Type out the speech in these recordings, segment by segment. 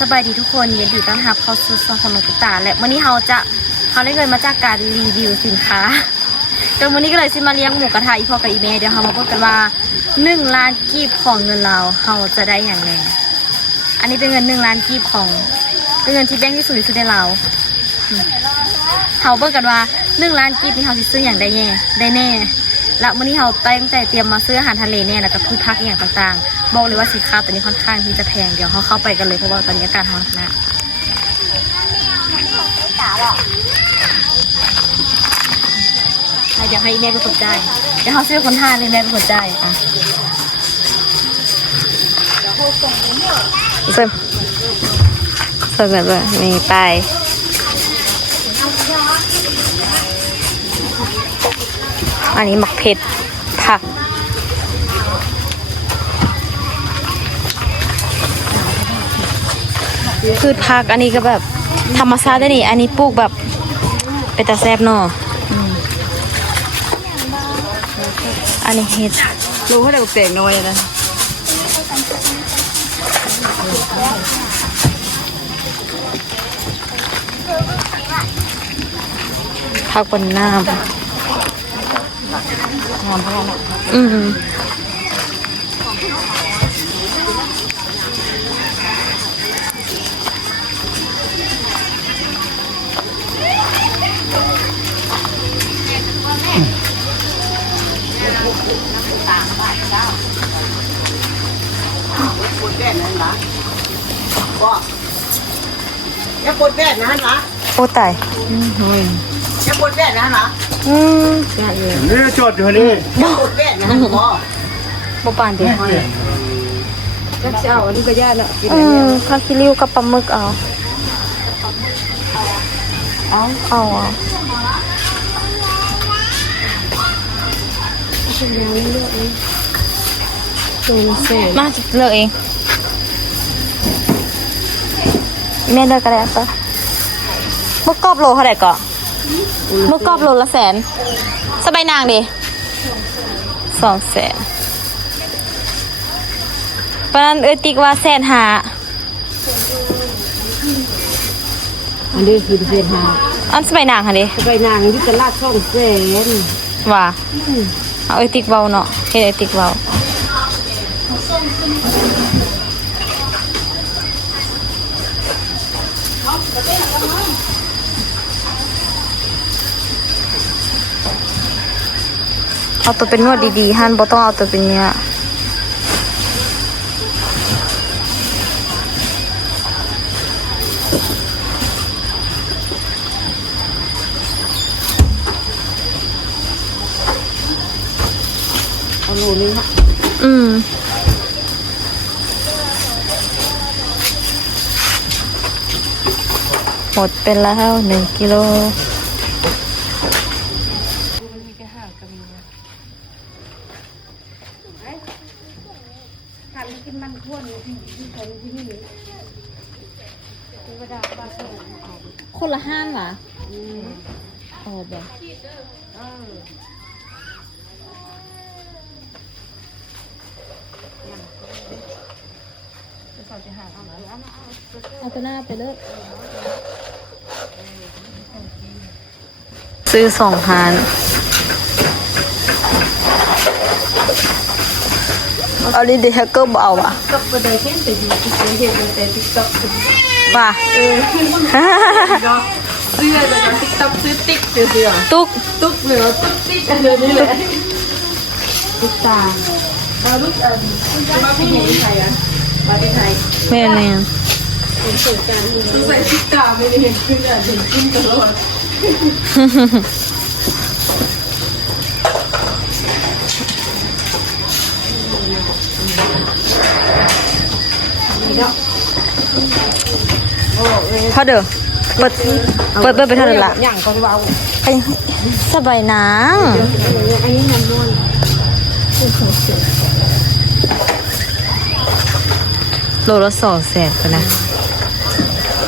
สบายดีทุกคนยินดีต้อนรับเข้าสู่ช่องของน้องตุ๊กตาและวันนี้เขาได้เงินมาจากการรีวิวสินค้าจนวันนี้ก็เลยซิมาเลี้ยงหมูกระทะอีพ่อกับอีเมย์เดี๋ยวเขามาพูดกันว่า1 ล้านกีบของเงินเราจะได้อย่างไรอันนี้เป็นเงิน1 ล้านกีบของเป็นเงินที่แบงค์ที่สุดในเราเขาพูดกันว่า1 ล้านกีบนี่เขาจะซื้ออย่างได้แน่แล้ววันนี้เขาตั้งใจเตรียมมาซื้ออาหารทะเลเนี่ยแล้วก็พืชผักอย่างต่างๆบอกเลยว่าสินค้าตัวนี้ค่อนข้างที่จะแพงเดี๋ยวเขาเข้าไปกันเลยเพราะว่าตอนนี้อากาศร้อนมากเดี๋ยวให้แม่เป็นคนจ่ายเดี๋ยวเขาซื้อคนท่าเลยแม่เป็นคนจ่ายอ่ะเสร็จเลยมีไปอันนี้หมักเผ็ดผักพืชผักอันนี้ก็แบบธรรมชาติได้นี่อันนี้ปลูกแบบเป็นตาแซ่บเนาะอันนี้เห็ดรู้ว่าเด็กเตะน้อยนะผักบนน้ำปวดแดดนั่นละก็ยังปวดแดดนั่นละโอ้ตายยังปวดแดดนั่นละนี่จดอยู่นี่ยังปวดแดดนั่นบ่ปานเดียวก็จะเอาอันนี้ก็ยากแล้วกินผักขี้ริ้วกับปลาหมึกเอามาจะเลือกเองแม่เลือกก็ได้ปะมุกกรอบโลเท่าไหร่ก่อนมุกกรอบโลละ100,000สบายนางดิ200,000เพราะนั้นติ๊กว่า150,000อันนี้คือ150,000อันสบายนางค่ะดิสบายนางที่ตลาด200,000ว่าเอาติ๊กเบาเนาะเฮ็ดติ๊กเบาเอาตัวเป็นนวดดีๆฮั่นบ่ต้องเอาตัวเป็นเนื้อเอาโลนึงฮะหมดเป็นแล้ว1 กิโลคนละห้านเหรอแบบเอาตัวหน้าไปเลยซื้อ2 พันเอาดิเดฮเกอร์เบาอ่ะก็ประเดี๋ยวเห็นแต่ดีที่เห็นแต่ติ๊กต็อกป่ะเสื้อจากติ๊กต็อกซื้อติ๊กเสื้อตุ๊กเหนือตุ๊กติ๊กอะไรนี่แหละตุ๊กตาลูกมาที่ไหนไทยอ่ะมาที่ไทยแม่ใส่ติ๊กตาไม่ได้เห็นขึ้นอ่ะเห็นขึ้นตลอดพอเด้อเปิดไปเท่าไหร่ละอย่างก็ว่าสบายนางอันนี้น้ำนวลโลละ200,000กันนะ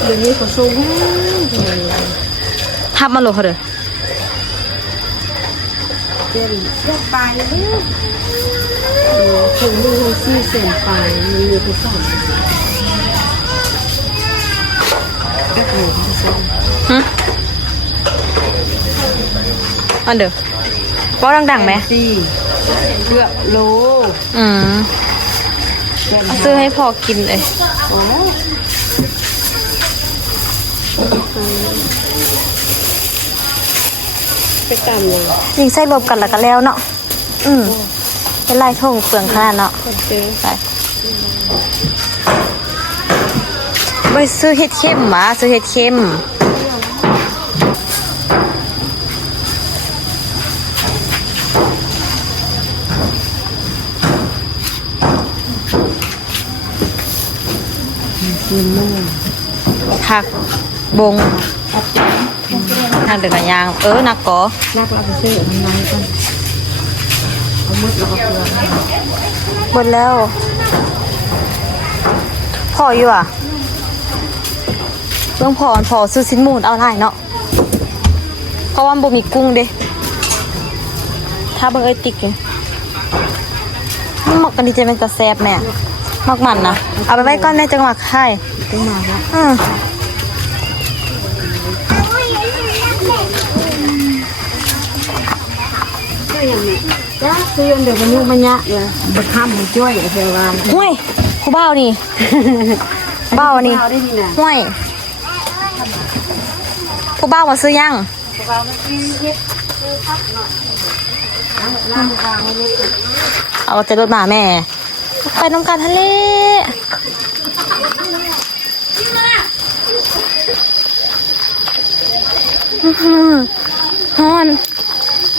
เดี๋ยวนี้เขาส่งทับมาโลเขาเด้อเดี๋ยวไปถึงดู400,000ไปมีอยู่ทุกฝั่ง ก็โหดที่สุด อันเด้อว่าดังๆไหม สี่เกือบโล เอาซื้อให้พอกินเลย โอ้ไปตามยัง ยิงไส้รวมกันแล้วก็แล้วเนาะเป็นลายทงเปลืองขนาดเนาะ คนเจอ ไปซื้อเห็ดเข้มหมาซื้อเห็ดเข้มผักบงทางเดินกันยางนักก่อ นักเราไปซื้อมันน้อยกันเอามุดแล้วก็เกลือ หมดแล้วพออยู่อ่ะเรื่องพอซื้อชิ้นหมูเอาได้เนาะเพราะว่ามันบ่มีกุ้งเด้ถ้าเบิ่งติ๊กเลยหมักกันดีใจเป็นตะแซบแม่หมักมันนะเอาไปไว้ก้อนในจังหวัดไข่ ต้องมาแล้วก็ยังไงจ้าซื้อเดี๋ยวมันยุ่งมันยะเลยบัดข้ามมันช่วยกับเทวาน ห้วยผู้บ้าวนี่ บ้าวนี่ เอาได้ดีนะ ห้วยผู้บ้าวมาซื้อยัง ล่างวางไว้เลย เอาจะรถมาแม่ไปน้ำกันทะเล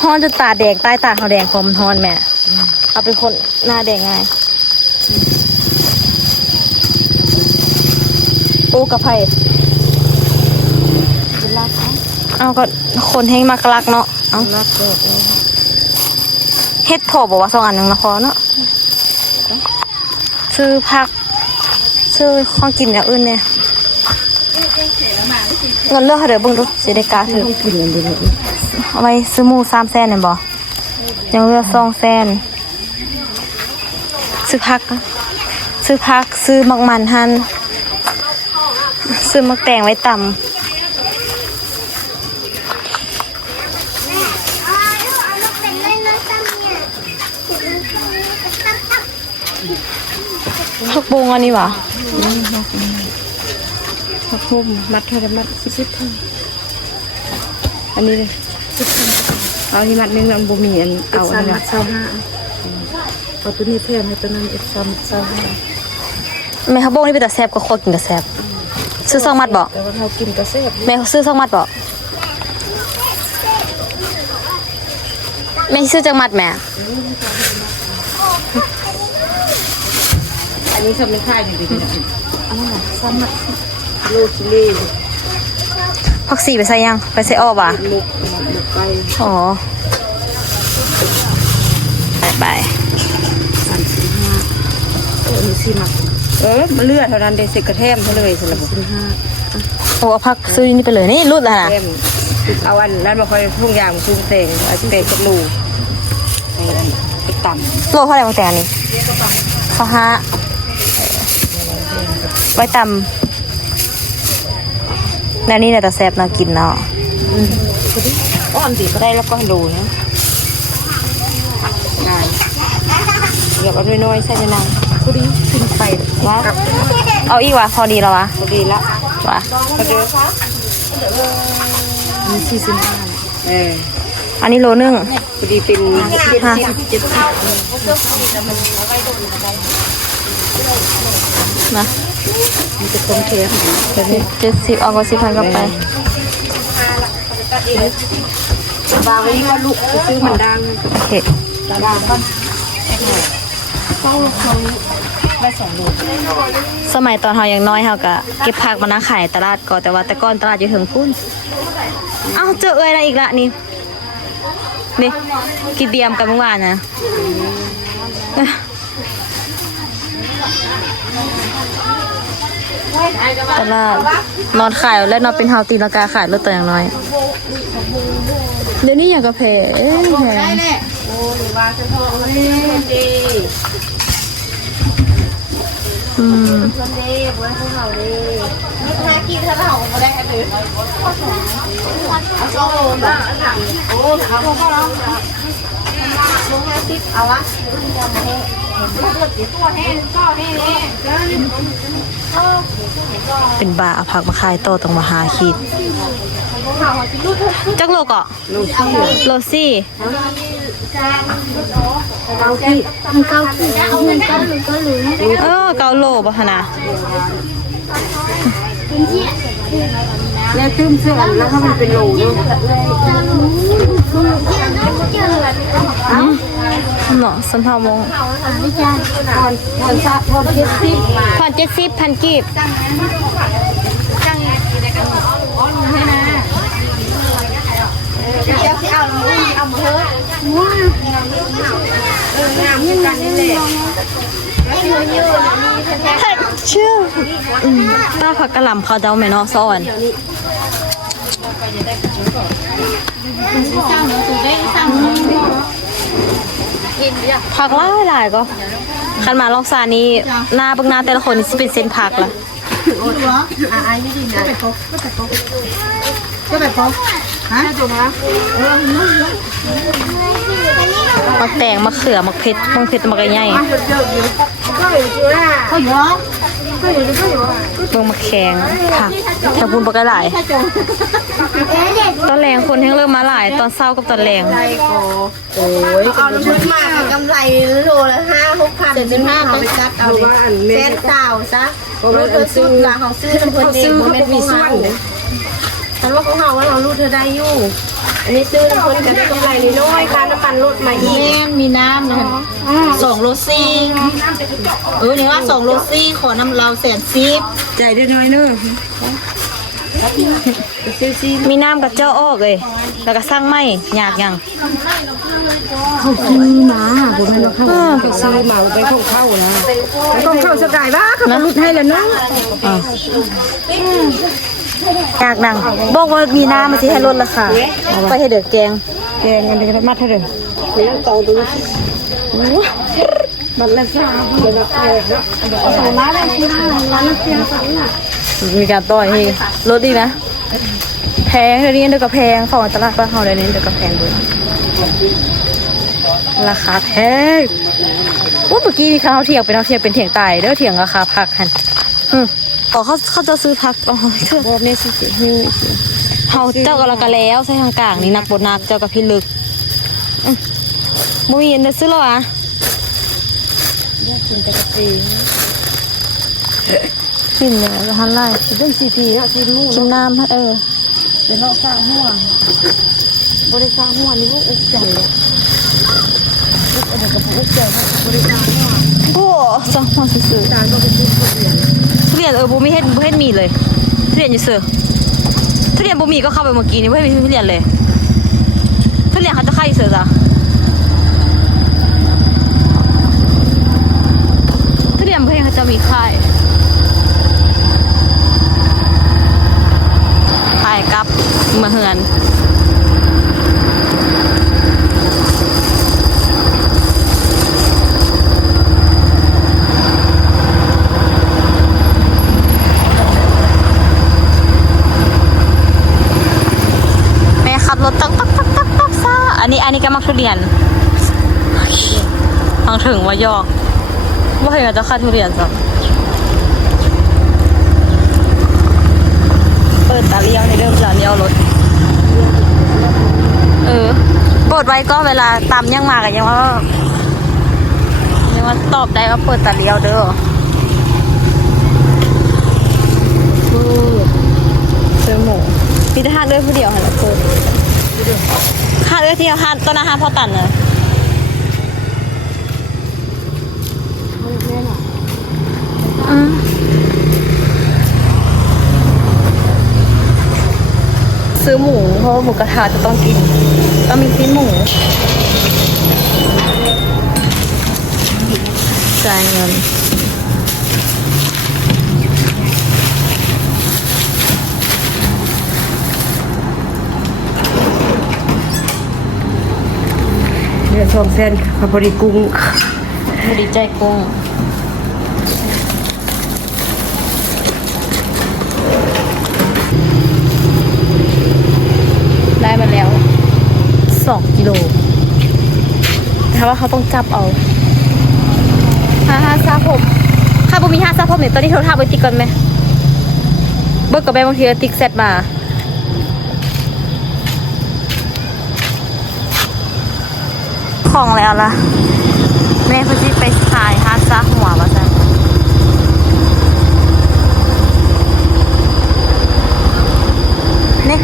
ฮอนจะตาแดงใต้ตาเขาแดงพอมันฮอนแม่เอาเป็นคนหน้าแดงง่ายโอ้กับไผ่เอาก็คนแห้งมากรักเนาะเอา รักดอกเลย เฮ็ดพอบอกว่า2 อันหนึ่งละครเนาะซื้อผักซื้อของกินอย่างอื่นเนี่ยเงินเลือกให้เดี๋ยวเบิ่งดูสิได้กาถือ ต้องกินอย่างเดียวเลย เอาไว้ซื้อหมู3 แสนเนี่ยบ่ยังเหลือ2 แสนซื้อผักซื้อมักมันหั่นซื้อมักแตงไว้ตำผักบุ้งอันนี้วะ ผักหุ้มมัดเท่ากันมัด10 เท่าอันนี้เลย10 เอาที่มัดนึงมันบ่มีอันเอาอันนี้เอาตัวนี้แทนให้ตัวนั้นอีก25 แม่ผักบุ้งนี่เป็นแต่แซ่บก็โคตรกินแต่แซ่บซื้อ2 มัดบ่ แต่ว่าเรากินก็แซ่บ แม่ซื้อ2 มัดบ่แม่ซื้อจักมัดแม่ อันนี้ทำเป็นค่ายดีๆนะอันนั้นซ้ำโลชิเล่ ผักสีไปใส่ยังไปใส่อ้อบ่ะ มุกไป อ๋อไป มี4 หมักมันเลือดเท่านั้นเด็กกระแทมเท่าเลยสำหรับโอ้เอาผักซื้อนี่ไปเลยนี่รุดแล้วนะ แทมเอาอันนั้นมาคอยพุ่งยางพุ่งเตงเอาเตงกับลูไปต่ำ โลเท่าไหร่บางแต่นี่ข้าวห้าไว้ตำแล้วนี่เนี่ยแต่แซ่บน่ากินเนาะ อ้อนตีก็ได้แล้วก็ดูนะงานเดี๋ยวเอาน้อยๆใส่ในนังพอดีขึ้นไปว่า เอาอีกวะพอดีแล้ววะ พอดีละ วะ ก็เดี๋ยวมี45อันนี้อันนี้โลนึง พอดีเป็น70นะ มันจะคงเทม 70เอาก็10,000ก็ไป วางไว้นี่ก็ลูกไปซื้อมันดัง โอเค ดังบ้านต้องเขาได้2 ลูก สมัยตอนเรายังน้อยเราก็เก็บผักมานั่งขายตลาดก่อนแต่ว่าแต่ก่อนตลาดอยู่ถึงพุ่นเอ้าเจอเอ้ยอะไรอีกละนี่กินเบียมกันเมื่อวานนะตลาดนอนขายและนอนเป็นเฮาตีราคาขายลดตัวอย่างน้อยเดี๋ยวนี้อย่างกระเพาแพง โอ้หรือว่าจะทองเลยดี อืม คนดีบ้านพวกเราดีราคากี่เท่า เป็นบาผักมาขายโตตรงมาหาขีดจักโลกอ่ะโลซี่ เกาโลป่ะฮะนะ แล้วตื้มเสื้อแล้วถ้ามันเป็นโหลเนาะ เนาะสัมภาวง ผ่อน70,000 กีบชื่อป้าผักกะหล่ำเขาเจ้าแม่เนาะซ้อนผักหลายก็คันมาลองซานี้หน้าเบิ่งหน้าแต่ละคนนี่สิเป็นเส้นผักละมักแตงมักเขือมักเผ็ดมักเผ็ดมักใหญ่เบิ่งมักแข็งผักถ้าพูนปลาหลายตอนแรงคนทั้งเริ่มมาหลายตอนเช้ากับตอนแรง เอาชุดมากกำไรโลละ5-6,00075ต้องจัดเอาดิแสนสาวซะรูดเธอซื้อละเขาซื้อทั้งคนเองมันมีส่วนฉันว่าของเขาว่าเรารูดเธอได้อยู่อันนี้ซื้อทั้งคนกันได้กำไรน้อยค่าน้ำมันลดมาอีกมีน้ำนะ2 โลซี่นี่ว่า2 โลซี่ขอน้ำเรา110,000 ใจได้น้อยเนอะ มีน้ำกับเจ้าออกเลยแล้วก็สร้างไม้ยากยัง เขาซื้อมาผมให้เราเข้าไปซื้อมาไปเข้านะต้องเข้าสกายบ้าเขาหลุดให้แล้วเนาะ ยากนังบอกว่ามีน้ำมาที่ให้ลดราคาไปให้เดือดแกง แกงกันเดี๋ยวมัดให้เลยมันละซ่าเดี๋ยวเราแกงเนาะมาได้ที่ห้าร้านเชียงสังอ่ะ มีการต่อยให้ลดดีนะแพงเดี๋ยวนี้เดี๋ยวก็แพงของตลาดบ้านเราเดี๋ยวนี้เดี๋ยวก็แพงด้วยราคาแพงว่าเมื่อกี้นี่เขาเถียงเป็นเถียงตายเด้อเถียงราคาผักกันเขาจะซื้อผักอ๋อเถอะ รอบนี้สิหิ้ว เขาเจ้ากับเรากันแล้วใส่ทางกลางนี่นักบดนักเจ้ากับพี่ลึกมุ้ยเย็นจะซื้อหรอวะ กินแต่กะปิ กินเลยฮันไล่ เรื่องซีเนาะคือลูก กินน้ำเดี๋ยวเราสร้างหัวบริการหัวนี่ลูกอุกใจเลยลูกเดี๋ยวกับอุกใจบริการหัว โอ้สังหัวซื้อ การก็เป็นทุเรียน ทุเรียนบูมีเห็ดมีเลยทุเรียนอยู่เสือทุเรียนบูมีก็เข้าไปเมื่อกี้นี่ไม่มีทุเรียนเลยทุเรียนเขาจะค่ายอยู่เสือจ้ะทุเรียนเพื่อนเขาจะมีค่ายกับมาเฮือนแม่ขับรถตักซ่าอันนี้ก็มักทุเรียนฟังถึงว่ายอกว่าเห็นจะค่าทุเรียนจ้ะเปิดตาเลี้ยวในเริ่มจะเลี้ยวรถกดไว้ก็เวลาตามยังมากันยังว่าตอบได้ว่าเปิดตาเลี้ยวเด้อซื้อหมูมีแต่ห้าด้วยผู้เดียวค่ะเราเปิดห้าด้วยที่ห้าต้นอาหารพอตันเลยซื้อหมูเพราะว่าหมูกระทะจะต้องกินก็มีซีนหมูจ่ายเงินเดือน2 เซนค่ะบริกุ้ง ไม่ดีใจกุ้ง ถ้าว่าเขาต้องจับเอาห้าซาผมถ้าบ่มี5ซาผมเนี่ยตอนนี้โทรถามไปติ๊กก่อนไหมเบิกกับแม่บางทีติ๊กเซตมาของแล้วล่ะแม่เพิ่นสิไปขาย5ซาหัวว่าซั่นนี่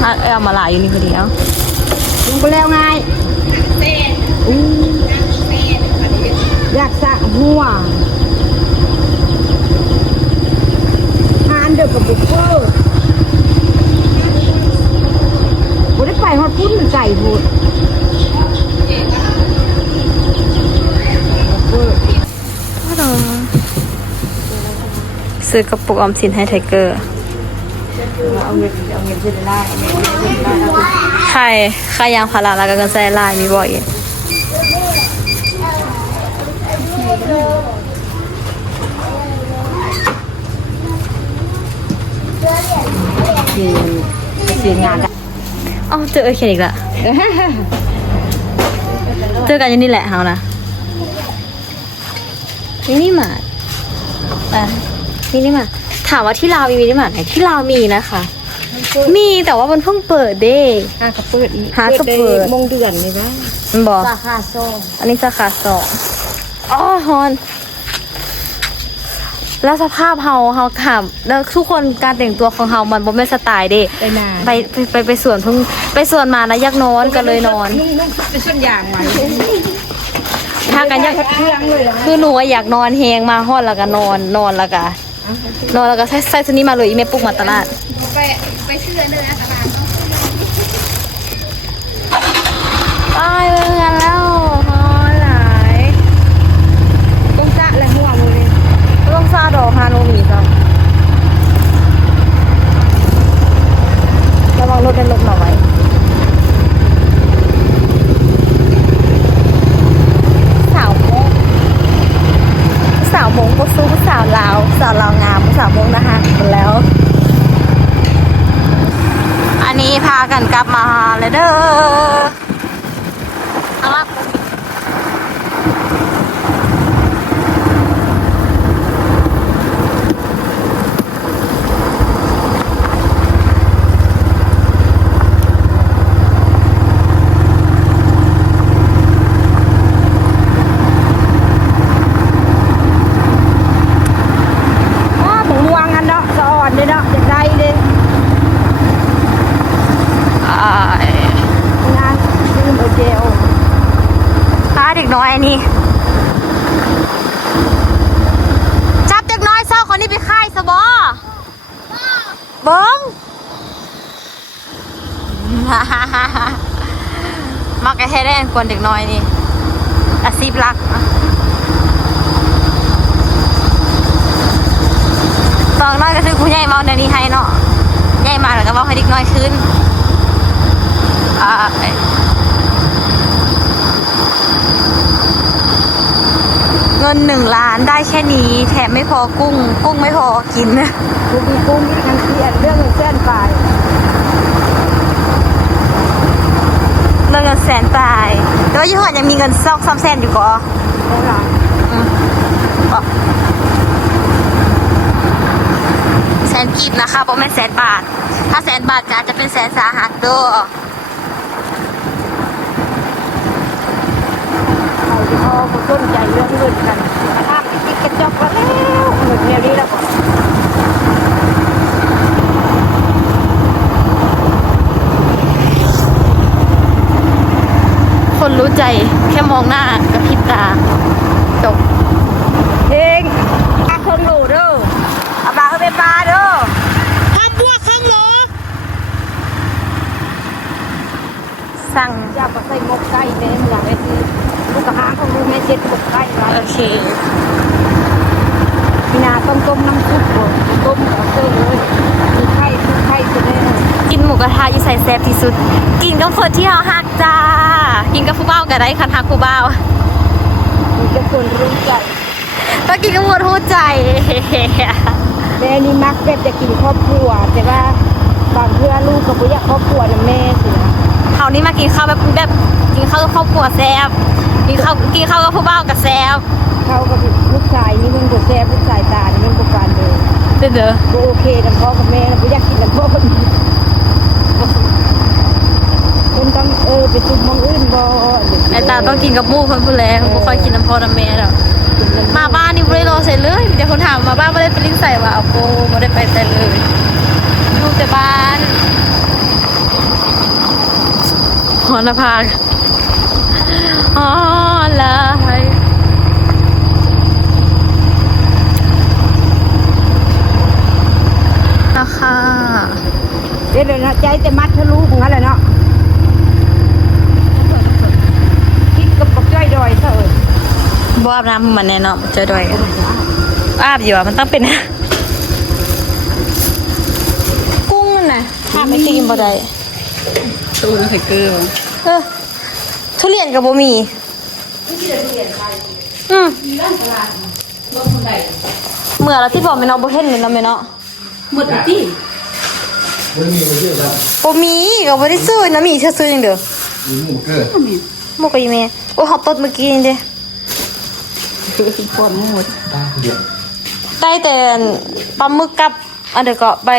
เอามาหลายอยู่นี่พอดีเอา ลงไปแล้วไงอยากสะหัวทานเดียวกับบุฟเฟ่ต์บ่ได้ไปฮอดพุ่นไก่พูดซื้อกระปุกออมสินให้ไทเกอร์ เอาเงินเส้นได้ ค่ายางพาราแล้วก็เงินใส่ลายมีบ่อยเสียงาน อ๋อเจอเขียนอีกละเจอกันอยู่นี่แหละเฮานะมินิมาร์ทมินิมาร์ทถามว่าที่ลาวมีมินิมาร์ทไหนที่ลาวมีนะคะ มีแต่ว่ามันเพิ่งเปิดเด้ ก็เปิด หากระเปิด มงเดือนนี่นะ มันบอก สาขาโซ่ อันนี้สาขา2อ๋อฮอนแล้วสภาพเฮาถามแล้วทุกคนการแต่งตัวของเฮามันบ่แม่นสไตล์เด้ ไปนาน ไปสวนเพิ่งไปสวนมานะอยากนอนก็เลยนอน นุ่งเป็นส่วนอย่างไว้ ถ้ากันอยาก เครื่องเลยเหรอ คือหนูอยากนอนแฮงมาฮอดแล้วก็นอนแล้วก็ใส่ชุดนี้มาเลยอีแม่ปลุกมาตลาดไปเชื่อเด้อตลาดไปเบิ่งกันแล้วฮอหลาย ต้องสะและหัวมือเลย ต้องซาดอกฮาโนมีจ้ะระวังรถเป็นลมหน่อยสาวมงก็สู้สาวลาวงามสาวมงนะคะหมดแล้ว อันนี้พากันกลับมาเลยเด้อเอาละน้อยนี่จับเด็กน้อยเศร้าคนนี้ไปค่ายสบอเบิ้ง มักไอ้เฮได้กวนเด็กน้อยนี่อาชีพรักตอนน้อยก็คือผู้ใหญ่เมาเดี๋ยวนี้ให้เนาะใหญ่มาแล้วก็เมาให้เด็กน้อยขึ้นเงิน1 ล้านได้แค่นี้แถมไม่พอกุ้งไม่พอกิน กุ้งกันเทียนเรื่องเส้นไป เรื่องเงิน100,000ไปแต่ว่ายี่ห้อยังมีเงิน2-3 แสนอยู่ก่อแสนกีบนะคะเพราะไม่100,000 บาทถ้า100,000 บาทจะเป็น100,000 สาหัสด้วย เขาต้นใจเรื่องเงินกันถ้าติดกระจกแล้วเหมือนเดียวนี้แล้วก็ คนรู้ใจแค่มองหน้ากับพริบตาจบ เองอาคงโหลเด้อเอาปลาเข้าไปปลาเด้อ ห้ามบวกข้างโลสั่ง อยากไปใส่หมกไก่เด้อยากไปซื้อลูกกระหางของลูกแม่เจ็ดหมกไก่ไว้ โอเค มีนาต้มน้ำซุปก่อนต้มเอาเติมเลยมีไข่จะได้ กินหมูกระทะอยู่ใส่แซ่บที่สุด กินกับคนที่เราฮักจ้า กินกับผู้เบ้าก็ได้คันฮักผู้เบ้า มีจะคนรู้ใจ ก็กินกับหมดหัวใจ แม่นี่มักแบบจะกินครอบครัวแต่ว่าบางเพื่อลูกก็ไม่อยากครอบครัวนะแม่สินะ เขานี่มากินข้าวแบบกินข้าวกับครอบครัวแซ่บกินข้าวกับผู้บ่าวกับแซ่บ เขากับลูกชายนี่มันบ่แซ่บลูกชายตานี่มันบ่ปานเลย เด้อ บ่โอเคน้ำพ่อกับแม่บ่อยากกินน้ำพ่อกับแม่คนต้องไปตุ่มมองอื่นบ่ ไอ้ตาต้องกินกับหมู่เพิ่นผู้แลบ่ค่อยกินน้ำพ่อน้ำแม่ดอกมาบ้านนี่บ่ได้รอใส่เลยมีแต่คนถามมาบ้านบ่ได้ไปลิ้นใส่ว่าเอาโปบ่ได้ไปใส่เลยอยู่แต่บ้านหอนภาคอ๋อเลยนะคะ เดี๋ยวนะใจแต่มัดทะลุของนั้นแหละเนาะคิดกับปักจ้อยดอยซะบ่อาบน้ำมันแน่เนอนเจอด้วยอาบอยู่อ่ะมันต้องเป็น กุ้งน่ะอาบไม่กินบ่ได้ ตู้ใส่เกลือ ทุเรียนกับบ่มีเมื่อเราที่บอกแม่เนาะบ่เห็นเลยเนาะแม่เนาะ หมดที่ บ่มีก็บ่ได้ซื้อนะมีซื้อจังเด้อ หมูเกิด หมกอีแม่โอ้เฮาตดเมื่อกี้นี่เด้ ความหมด เดี๋ยว ได้แต่ปลาหมึกกับอันเดี๋ยวก็ใบ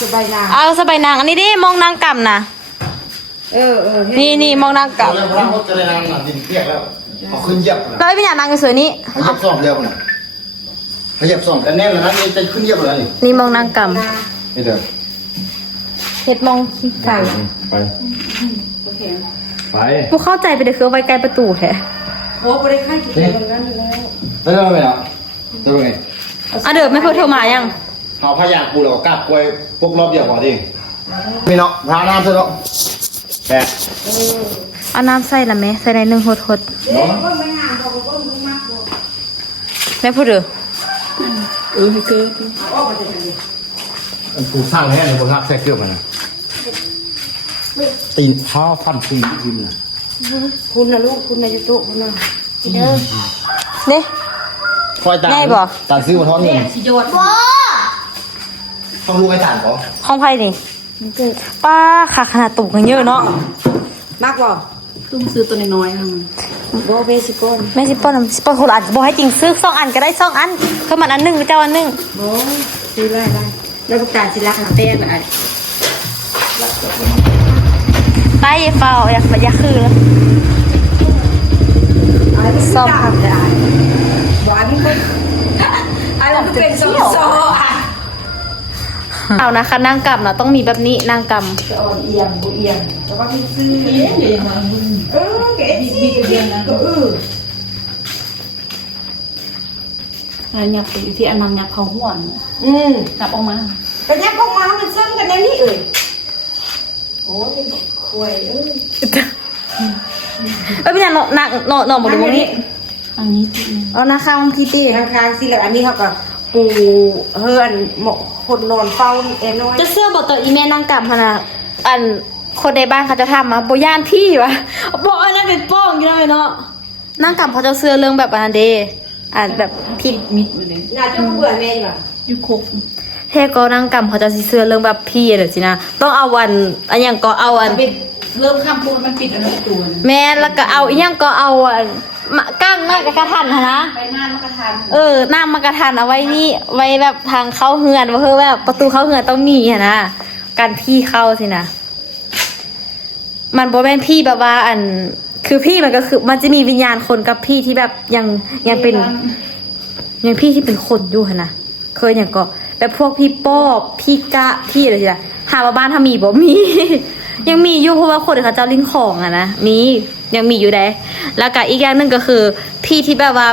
สบายนาง เอาสบายนางอันนี้ดิมองนางกำนะนี่มองนางกำ แล้วพระเขาจะได้นำดินเปียกแล้วเขาขึ้นเหยียบ แล้วไอ้พี่หยานางสวยนี้ เขาเหยียบซ่อมเดียวนะเขาเหยียบซ่อมกันแน่นแล้วนะนี่จะขึ้นเหยียบเลย นี่มองนางก นี่เด้อ ำเห็ดมองขี้ไก่ ไปไป กูเข้าใจไปเดี๋ยวคือเอาไว้ใกล้ประตูแท้ โอ้บ่ได้ค่ายกินตรงนั้นแล้ว แล้วเราไปเนาะจะเป็นไง อ่ะเดี๋ยวไม่เคยโทรมายัง เขาพยายามกูแล้วก็กลับกล้วยพวกรอบเดียวพอดิไม่เนาะพาน้ำเถอะเนาะแปะ เอาน้ำใส่ละแม่ใส่ในหนึ่งหด เนาะ แม่พูดเด้อ ให้เกลือ กูสร้างให้เลยกูสร้างแท้เกือบมันนะตีนข้าวฟันคุยกินนะ คุณนะลูกคุณนะยุตุคุณนะ นี่ คอยตาม ได้บ่ ตามซื้อมาทอดเงิน สิโยด ต้องรู้ให้ตามเขา ห้องไพ่นี่ป้าขาขนาดตุกกันเยอะเนาะ มากบ่ตุ้มซื้อตัวน้อยๆค่ะโบเบสิโกน แม่สิป้อนสิป้อนคนละอันบอกให้จริงซื้อ2 อันก็ได้2 อันเพิ่มมันอันหนึงไปเจ้าอันหนึง โบซื้อได้แล้วก็การสิรักหาเต้นอะไร ไปอย่าเฝ้าอย่าคือแล้ว ซ่อมทำได้หวานนี่คนอะไรก็เป็นโซอ่ะ เอานะคะนั่งกลับนะต้องมีแบบนี้นั่งกำ จะอ่อนเอียงบุเอียงแต่ว่าที่ซื้อเนี่ยแกดีเอียงนะก็ยับไปที่อันนั้นยับเขาห่วนยับออกมา แต่เนี้ยพวกมามันซ้ำกันในนี้โอ้ยคุยพี่นันนอนหมดตรงนี้ อันนี้ เอานะข้างพี่ตี้ ทางสิแล้วอันนี้เขาก็ปูเฮือนหมกคนนอนเฝ้าเอ็นน้อย จะเสื้อบอกตัวอีแม่นั่งกำพนะอันคนในบ้านเขาจะทำมาโบย่านพี่วะบอกอันนั้นเป็นป้องอยู่เลยเนาะนั่งกำเขาจะเสื้อเรื่องแบบอันเดอ่านแบบพี่ มิดเลย น่าจะเบื่อแม่อยู่ อยู่คก เท่ก็นั่งกำเขาจะเสื้อเรื่องแบบพี่เลยสินะต้องเอาวันอันอย่างก็เอาอัน ปิดเริ่มข้ามพูดมันปิดอันนั้นตัว แม่แล้วก็เอาอีหยังก็เอาอันก้างหน้ากระทันนะ ไปหน้ามันกระทัน หน้ามากระทันเอาไว้นี่ไว้แบบทางเข้าเฮือนว่าเพื่อแบบประตูเข้าเฮือนต้องมีอะนะการพี่เข้าสินะมันบ่แม่นพี่แบบว่าอันคือพี่มันก็คือมันจะมีวิญญาณคนกับพี่ที่แบบยังเป็นยังพี่ที่เป็นคนอยู่หั่นนะเคยอย่างก็แบบพวกพี่ป้อพี่กะพี่อะไรสินะหาว่าบ้านถ้ามีบ่มี ยังมีอยู่เพราะว่าคนเขาเจ้าลิ้นของอะนะมียังมีอยู่ได้แล้วก็อีกอย่างหนึงก็คือพี่ที่แบบว่า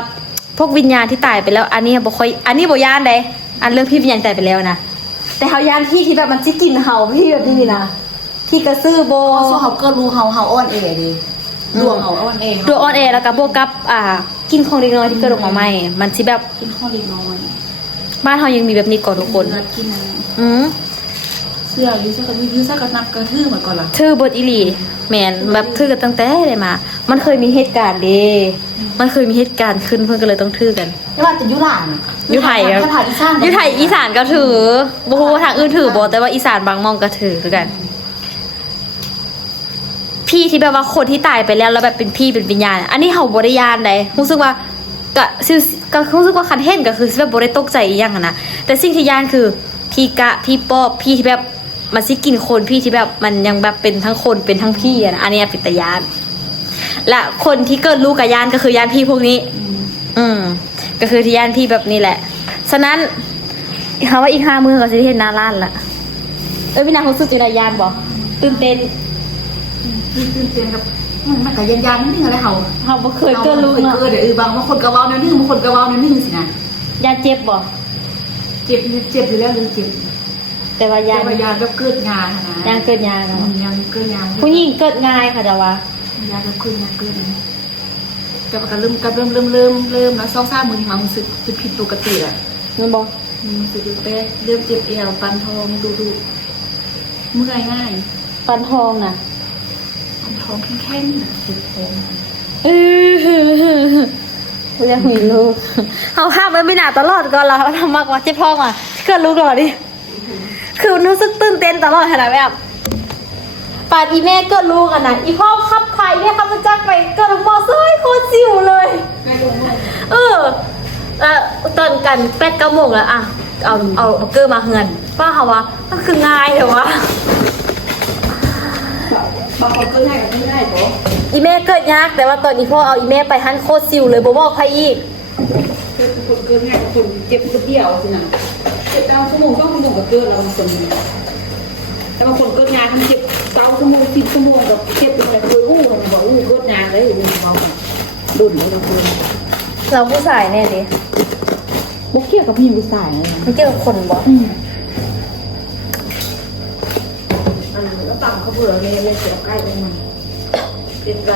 พวกวิญญาณที่ตายไปแล้ว อันนี้บ่ค่อยอันนี้บ่ย่านได้อันเรื่องพี่วิญญาณตายไปแล้วนะแต่เขาย่านพี่ที่แบบมันสิกินเห่าพี่แบบนี้นะพี่กระซื้อโบ เขาก็รู้เฮาอ่อนเอดิดวงเฮาอ่อนเอ ตัวออนแอร์แล้วก็บวกกับกินของเล็กน้อยที่เกิดออกมาใหม่มันสิแบบ กินข้าวเล็กน้อย บ้านเฮายังมีแบบนี้ก่อนทุกคน กินอะไร อืม เสื้อยูซ่ากับนับกระทืบเหมือนก่อนล่ะ ทื่อบทอีหลีแมนแบบทื่อกันตั้งแต่เลยมา มันเคยมีเหตุการณ์เด้มันเคยมีเหตุการณ์ขึ้นเพื่อนก็เลยต้องทื่อกัน ไม่ว่าจะยุหลาน อยู่ไทยครับ ถ้าผ่านอีสาน อยู่ไทยอีสานก็ถือบ่ฮู้ว่าทางอื่นถือบ่แต่ว่าอีสานบางหมองก็ถือคือกัน พี่ที่แบบว่าคนที่ตายไปแล้วแล้วแบบเป็นพี่เป็นวิญญาณอันนี้เฮาบ่ได้ยานใดรู้สึกว่าก็รู้สึกว่าคันเห็นก็คือแบบบ่ได้ตกใจอีหยังอะนะแต่สิ่งที่ยานคือพี่กะพี่ปอบพี่ที่แบบมันสิกินคนพี่ที่แบบมันยังแบบเป็นทั้งคนเป็นทั้งพี่อะนะอันนี้เป็นตายานและคนที่เกิดลูกกับยานก็คือยานพี่พวกนี้ก็คือที่ยานพี่แบบนี้แหละฉะนั้นเขาว่าอีก5 มื้อก็สิได้เห็นหน้าร้านละพี่นางรู้สึกจังได๋ยานบ่ตื่นเต้น ตื่นเต้นกับมันก็ยันๆนิดนึงอะไรเฮา เขาบ่เคยเกิดลูก เนาะ เนาะ เดี๋ยวบางคนก็เว้าแนวนึงบางคนก็เว้าแนวนึงสินะ ยานเจ็บบ่ เจ็บอยู่แล้วเรื่องเจ็บ แต่ว่ายา แต่ น ว่ายาแบบเกิดงานนะ ยานเกิดยานเนาะ ยังเกิดงาน ผู้หญิงเกิดง่ายค่ะแต่ว่าย าแบบเกิดงานเกิดแต่ว่าก็เริ่มแล้ว2-3 มื้อนี้มารู้สึกผิดปกติอ่ะ เงินบ่ รู้สึกแป๊กเริ่มเจ็บเอวปันทองดูเมื่อยง่าย ฟันทองน่ะ ปันทองแข็งๆเจ็บท้อง เรียกมีลูกเขาห้ามมันไม่หนาตลอดก่อนแล้วทำมากกว่าเจ็บท้องอ่ะเกิดลูกก่อนดิคือรู้สึกตื่นเต้นตลอดขนาดแบบปาดอีแม่เกิดลูกอ่ะนะอีพ่อขับใครเนี่ยขับมาจักไปเกิดลูกบอสเลยโคตรจิ๋วเลยตอนกัน8-9 โมงแล้วอ่ะเอาเกอร์มาเฮือนป้าเขาว่ามันคือง่ายแต่ว่า บางคนก็ง่ายกับไม่ได้ปะ อีแม่เกิดยากแต่ว่าตอนนี้พ่อเอาอีแม่ไปหันโคตรซิวเลยบ่บอกใครอีก คนเกินง่ายกับคนเจ็บเดียวสินะเจ็บ9 ชั่วโมง2 ชั่วโมงกับเกินเราสมแต่บางคนเกินงานมันเจ็บ9 ชั่วโมง10 ชั่วโมงกับเจ็บเป็นแบบอู้มันบอกเกินงานเลยอยู่เมาดุนเลยเราเกิน เราผู้ชายแน่ดิ บุกเกี่ยวกับพี่ผู้ชายเลย มันเกี่ยวกับคนบ่ อันนั้นก็ต่ำเขาเบื่อเลยเสียใกล้ตรงมันติดใจ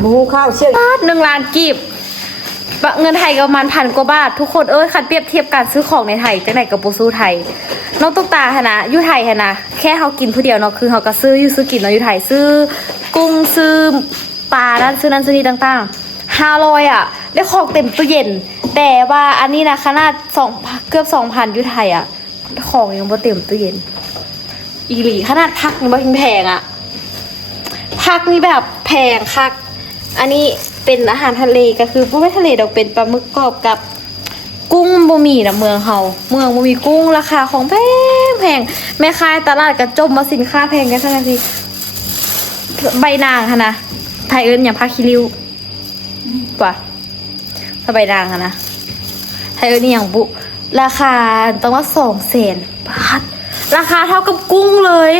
หมูข้าวเชี่ยว 1 ล้านกีบเงินไทยก็ประมาณ1,000 กว่าบาททุกคนคันเปรียบเทียบการซื้อของในไทยจังไหนกับบ่สู้ไทยน้องตุ๊กตาหนะอยู่ไทยหนะแค่เฮากินผู้เดียวเนาะคือเฮาก็ซื้อกินเนาะอยู่ไทยซื้อกุ้งซื้อปลานั่นซื้อนี่ต่างๆ500อ่ะได้ของเต็มตู้เย็นแต่ว่าอันนี้นะขนาด2เกือบ 2,000 อยู่ไทยอ่ะของยังบ่เต็มตู้เย็นอีหลีขนาดผักยังบ่แพงอ่ะผักนี่แบบแพงคักอันนี้เป็นอาหารทะเลก็คือบ่แม่นทะเลดอกเป็นปลาหมึกกรอบกับกุ้งบ่มีนะเมืองเฮาเมืองบ่มีกุ้งราคาของแพงแม่ค้าตลาดก็จมมาสินค้าแพงกันซะทีใบนางค่ะนะไทยเอิ้นหยังผ้าคิริ้วป่ะถ้าใบนางค่ะนะไทยเอิ้นนี่หยังบุราคาต้องว่า200,000 บาทราคาเท่ากับกุ้งเลย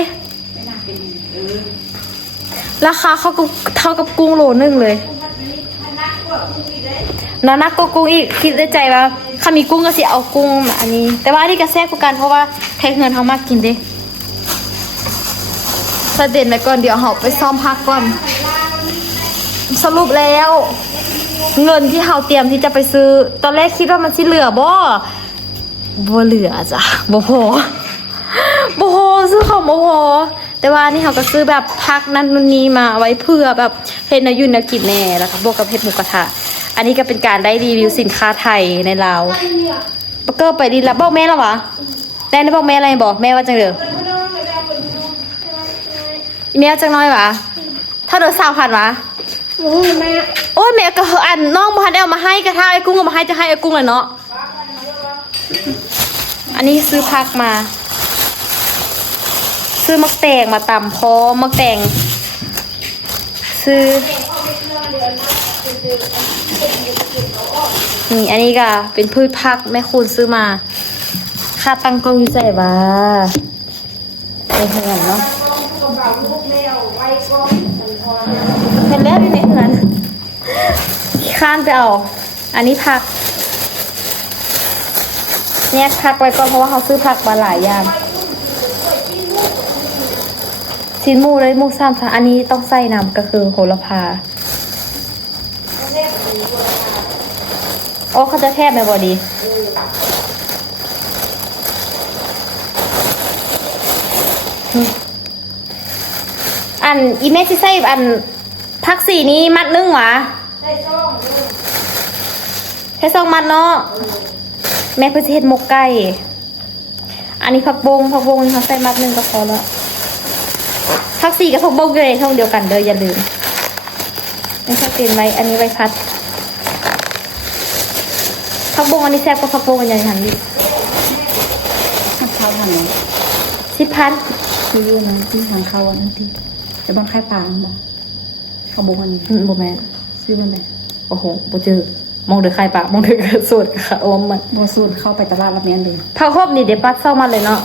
ราคาเท่ากับกุ้งโลนึงเลยนักก็กุ้งอีกคิดในใจว่าถ้ามีกุ้งก็สิเอากุ้งอันนี้แต่ว่าอันนี้ก็แซ่บกว่ากันเพราะว่าแพ็คเงินเขามากกินเด้ประเด็นไปก่อนเดี๋ยวเขาไปซ่อมพักก่อนสรุปแล้ว เงินที่เขาเตรียมที่จะไปซื้อตอนแรกคิดว่ามันสิเหลือบ่เหลือจ้ะบ่พอซื้อของบ่พอแต่ว่านี่เขาก็ซื้อแบบพักนั้นนู่นนี้มาไว้เพื่อแบบเฮ็ดนายุ่นนากินแน่แล้วก็บวกกับเฮ็ดหมูกระทะอันนี้ก็เป็นการได้รีวิวสินค้าไทยในลาวบักเกอร์ไปดีแล้วบอกแม่แล้ววะแต่ได้บอกแม่อะไรบอกแม่ว่าจังเด้ออีเมลจังน้อยวะถ้าเด้อ20,000วะโอ้ยแม่ก็อันน้องบ่ทันได้เอามาให้กระทะไอ้กุ้งเอามาให้จะให้ไอ้กุ้งเลยเนาะอันนี้ซื้อผักมาซื้อมักแตงมาตำพร้อมมักแตงซื้อนี่อันนี้ก็เป็นพืชผักแม่คุณซื้อมาค่าตั้งกล้องอยู่ใส่บ้าไปเท่านั้นเนาะเห็นแล้วอยู่ในนั้นข้ามไปเอาอันนี้ผักเนี่ยผักไว้ก่อนเพราะว่าเขาซื้อผักมาหลายอย่างชิ้นหมูเลยหมู3 ชั้นอันนี้ต้องใส่น้ำก็คือโหระพาโอ้เขาจะแทบไหมบอดีอันอีเมจิใส่อันพักสีนี้มัดนึงหวะให้2 มัดเนาะแม่เพื่อจะเฮ็ดหมกไก่ อันนี้ผักบงนี่เขาใส่มัดหนึ่งก็พอแล้วผักสีกับผักบงอยู่ในช่องเดียวกันเด้ออย่าลืมไม่ใช่เกินไว้อันนี้ไว้พัดผักบงอันนี้แซ่บกว่าผักบงอันยังหันดิ ทางเข้าทางไหน 10,000 ที่อยู่นะที่ทางเข้าอันนั้นที่จะบ้านค่ายปลาบ่เขาบอกว่านี่ บ่แม่น ซื้อมันไหน โอ้โหบ่เจอมองเดือใครปะมองเดือกระสุดค่ะอมมัน บ่สูตรเข้าไปตลาดรับเนี้ยเลย ผักโคบนี่เดี๋ยวปัดเศร้ามาเลยเนาะ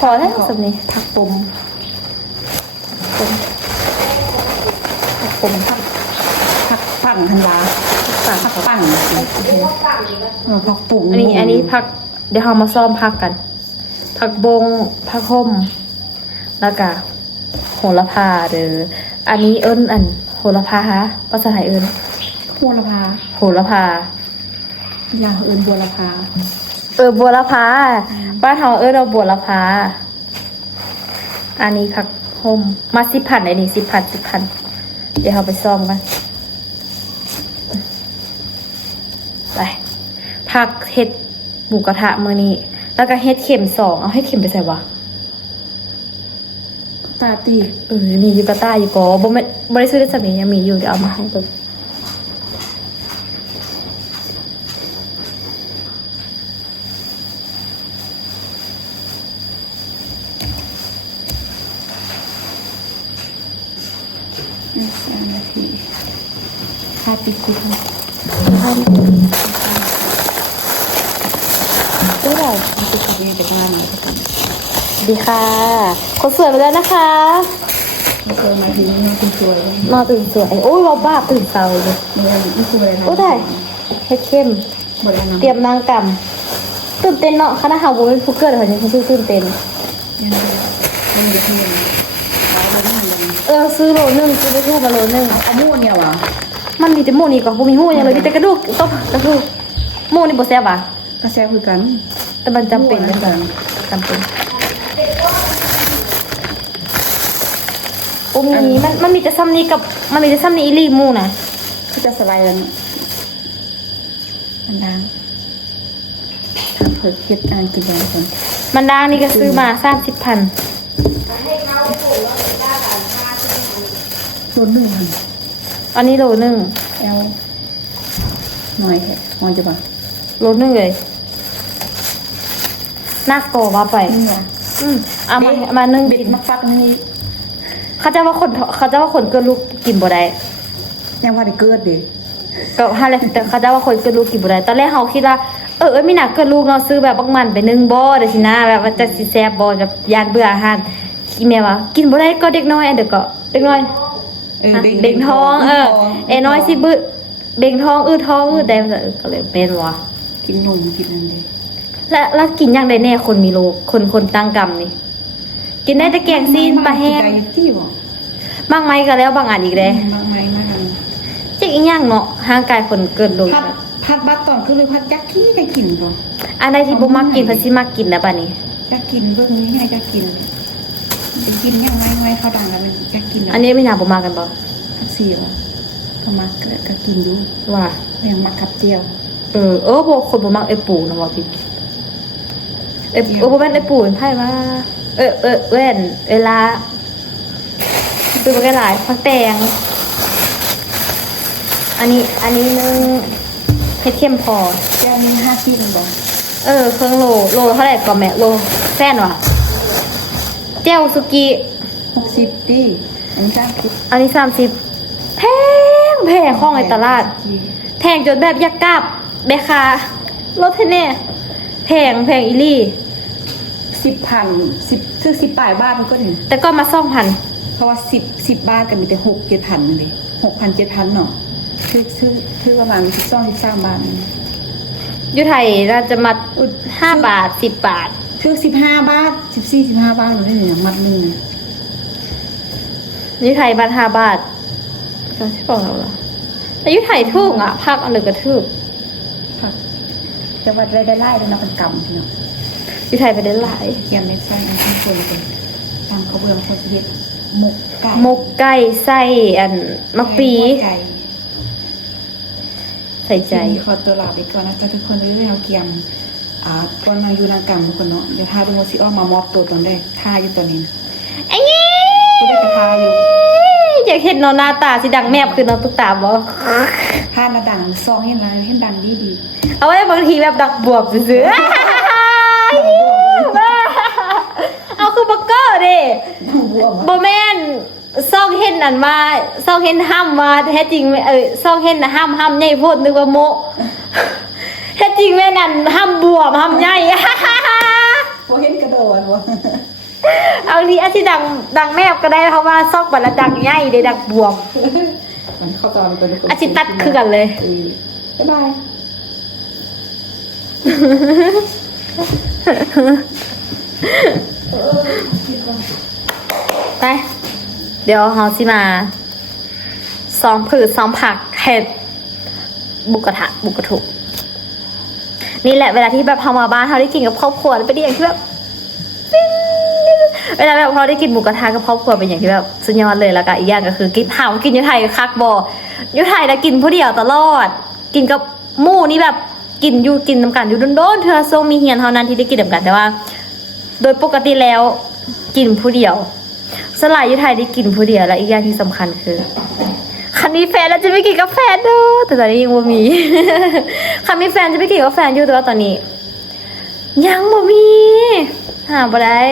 พอแล้วสำนี้ ผักปม ผม ผักปั่นธันวาผักปั่นผักปุ๋ง อันนี้ผักเดี๋ยวเรามาซ่อมผักกัน ผักบงผักห่มแล้วก็โหระพาเด้ออันนี้เอิ้นอันโหระพาฮะภาษาไทยเอิ้น บัวละพา โหระพา ยาเอิญบัวละพา บัวละพาบ้านเราเราบัวละพาอันนี้ผักห่มมา10,000ไอ้นี่10,000เดี๋ยวเราไปซ่อมกันไปผักเห็ดหมูกระทะมื้อนี้แล้วก็เห็ดเข็ม2เอาเห็ดเข็มไปใส่วะ ตาตี มีอยู่กระต้าอยู่ก็บ่ได้ซื้อได้สมัยยังมีอยู่เดี๋ยวเอามาให้เบิ่ง 3 นาทีค่าติดคุก ได้ไหม ติดคุกนี่จากงานเลย ดีค่ะคนสวยไปแล้วนะคะ ไม่เคยมาถึงงานคุณสวยเลย มาตื่นสวยโอ้ยเราบ้าตื่นเช้าเลย ไม่สวยนะ โอ้ได้เฮ็ดเข้ม หมดแล้วนะ เตรียมนางกำตื่นเต้นเนาะคณะเฮาบ่เป็นผู้เกิดเขาจะตื่นเต้น ยังไม่ได้เที่ยงเราไม่ทำยัง ซื้อโลนึงซื้อไปรูปมาโลนึง เอามูเนี่ยวะ มันมีแต่หมูนี่ก็บ่มีหมูหยังเลยมีแต่กระดูกต้มกระดูกหมูนี่บ่แซ่บอ่ะ กระแสคือกัน แต่มันจำเป็น กัน จำเป็นโอ้มีมันมีแต่ซ้ำนี้กับมันมีแต่ซ้ำนี้อีหลีหมูน่ะ ก็จะสไลด์แล้วมันดังทำเผือกเค็ดอ่านกินแดงคน มันดางนี่ก็ซื้อมา30,000 รถหนึ่ง อันนี้โลนึง แอลหน่อยแค่มองจะบ่า โลนึงเลยน่ากลัวว่าไป นี่วะ เอามานึ่ง บิด กิน มาฟักนี่ เขาจะว่าคนเกินลูกกินบ่ได้ ยังว่าได้เกิดดิ ก็ฮาเลยแต่เขาจะว่าคนเกินลูกกินบ่ได้ตอนแรกเขาคิดว่าไม่น่าเกินลูกเนาะซื้อแบบบักมันไปนึ่งบ่ได้สินะแบบมันจะสิแซ่บบ่จะยานเบื่ออาหารอีแม่ว่ากินบ่ได้ก็เด็กน้อยอันเด็กก็เด็กน้อยเด็กท้องน้อยสิบึเด็กท้องท้องได้ก็เลยเป็นว่ะ กินนมกินอะไร แล้วกินอย่างใดแน่คนมีโรคคนตั้งกรรมนี่กินได้แต่แกงซีนปลาแห้ง ที่บ่ บางไม้ก็แล้วบางอันอีกเลย บางไม้มาก จิกอีกอย่างเนาะห่างกายคนเกินลง พัดบัตตอนคือเลยพัดจักกี้จะกินบ่ อันใดที่บ่มักกินเพิ่นสิมักกินนะบัดนี้ จะกินเบิ่งนี้ให้จะกินจะกินยังไงเขาดังแล้วมันจะกิน อันนี้ไม่น่าบ่มากันบ่ ผักเสียวก็มักก็กินอยู่ ว่า ยังมักกับเจียว พวกคนบ่มักไอ้ปูนะว่าพี่บ่แม่นไอ้ปูเป็นไผว่าแว่นเวลาซื้อมากันหลายผักแตงอันนี้นึงเฮ็ดเข้มพอ เจียวนี้5ที่มันบ่ เครื่องโลเท่าไหร่ก่อนแม่โลแซ่นว่ะเจ้าสุกี้ 60ดิอันนี้30 อันนี้30แพงของในตลาดแพงจนแบบอยากกลับแม่ค้ารถแน่แพงอีหลี่ 10,000 10ซื้อ10ปลายบาทมันก็ถึง แต่ก็มาเพราะว่า10บาทก็มีแต่6-7,000เลย6,000 7,000เนาะคือประมาณ12-13บาท อยู่ไทยน่าจะมัด5 บาท10 บาท คือ15บาท14-15บาทเลยเนี่ยมัดนึง อยู่ไทยบาท5 บาทก็ที่บอกเราละแต่อยู่ไทยถูกอ่ะภาคอันหนึ่งก็ถูก ค่ะแต่ว่าได้ไล่เลยนะเป็นกำเนาะ อยู่ไทยไปได้หลาย เกียมเล็กไส้อันที่คนเลยตามเขาเบื้องเขาเย็ดหมกไก่ หมกไก่ไส้อันมักปี ไก่ ใส่ ส่ใจ ขอตัวลาไปก่อนนะจ๊ะทุกคนเด้อเอาเกียมก่อนนางอยู่นางกรรมทุกคนเนาะเดี๋ยวท่าดูว่าสิออกมามอบตัวตอนแรกท่าอยู่ตอนนี้ ไอ้นี่ ก็ได้กระทาอยู่ อยากเห็นน้องหน้าตาสิดังแมบคือน้องตุ๊กตาบ่ ท่ามาดังซองเห็นไรเห็นดังดี เอาไว้บางทีแบบดักบวบซื้อเอาคือบักเกอร์ดิโบแมนซองเห็นอันมาซองเห็นห้ามมาแท้จริงซองเห็นนะห้ามใหญ่โพดนึกว่าโมแท้จริงแม่นั่นห้ามบวบห้ามใหญ่ พอเห็นกระโดดวะ เอาดีอาชีดังแมบก็ได้เพราะว่าซอกบัตรละดังใหญ่เด้ดักบวม มันเข้าตอนตัวนี้ อาชีตัดคือกันเลย บ๊ายบาย ไปเดี๋ยวเฮาสิมาซ้อมผืดซ้อมผักเห็ดบุกกระถุนี่แหละเวลาที่แบบเฮามาบ้านเฮาได้กินกับครอบครัวเป็นอย่างที่แบบเวลาแบบเราได้กินหมูกระทะกับครอบครัวเป็นอย่างที่แบบสุดยอดเลยแล้วก็อีกอย่างก็คือกินห่าวกินยูไทยคักบยูไทยแล้วกินผู้เดียวตลอดกินกับหมู่นี่แบบกินน้ำกันอยู่โดนๆเธอทรงมีเฮียนเท่านั้นที่ได้กินน้ำกันแต่ว่า โดยปกติแล้วกินผู้เดียวสลายยูไทยได้กินผู้เดียวแล้วอีกอย่างที่สำคัญคือคันมีแฟนแล้วจะไม่กินกับแฟนเด้อแต่ตอนนี้ยังบ่มี คันมีแฟนจะไม่กินกับแฟนอยู่แต่ว่าตอนนี้ยังบ่มีหาบ่ได้